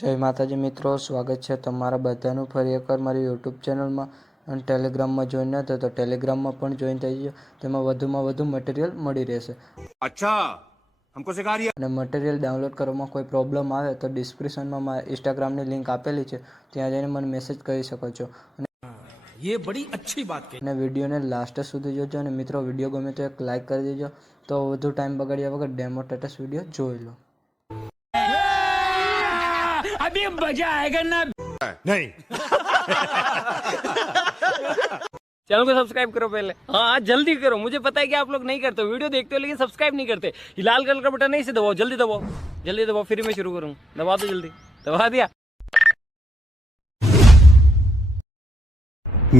જય માતાજી મિત્રો, સ્વાગત છે તમારા બધાનું ફરી એકવાર મારી યુટ્યુબ ચેનલમાં અને ટેલિગ્રામમાં જોઈન ન થયો તો ટેલિગ્રામમાં પણ જોઈન થઈ ગયો. તેમાં વધુમાં વધુ મટીરિયલ મળી રહેશે. અચ્છા, હમકો સિખા રહ્યા. અને મટીરિયલ ડાઉનલોડ કરવામાં કોઈ પ્રોબ્લેમ આવે તો ડિસ્ક્રિપ્શનમાં મારા ઇન્સ્ટાગ્રામની લિંક આપેલી છે, ત્યાં જઈને મને મેસેજ કરી શકો છો. ये बड़ी अच्छी बात कही. અને વિડીયોને લાસ્ટ સુધી જોજો. અને મિત્રો, વિડીયો ગમે તો એક લાઇક કરી દેજો. તો વધુ ટાઈમ બગાડ્યા વગર ડેમો સ્ટેટસ વિડીયો જોઈ લો. अभी मजा आएगा ना. नहीं. चैनल को सब्सक्राइब करो पहले. हाँ जल्दी करो, मुझे पता है कि आप लोग नहीं करते, वीडियो देखते हो लेकिन सब्सक्राइब नहीं करते. ये लाल कलर का बटन नहीं से दबाओ, जल्दी दबाओ, जल्दी दबाओ, फिर मैं शुरू करूँ. दबा दो जल्दी, दबा दिया.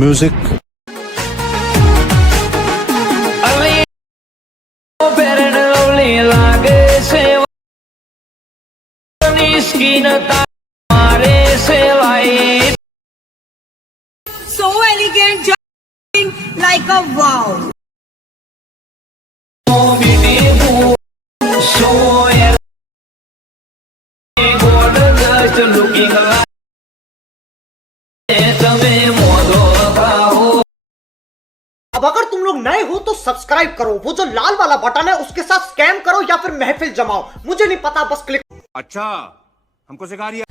Music So elegant, just like a wow. अब अगर तुम लोग नए हो तो सब्सक्राइब करो, वो जो लाल वाला बटन है उसके साथ स्कैम करो या फिर महफिल जमाओ, मुझे नहीं पता, बस क्लिक. अच्छा, हमको सिखा रिया.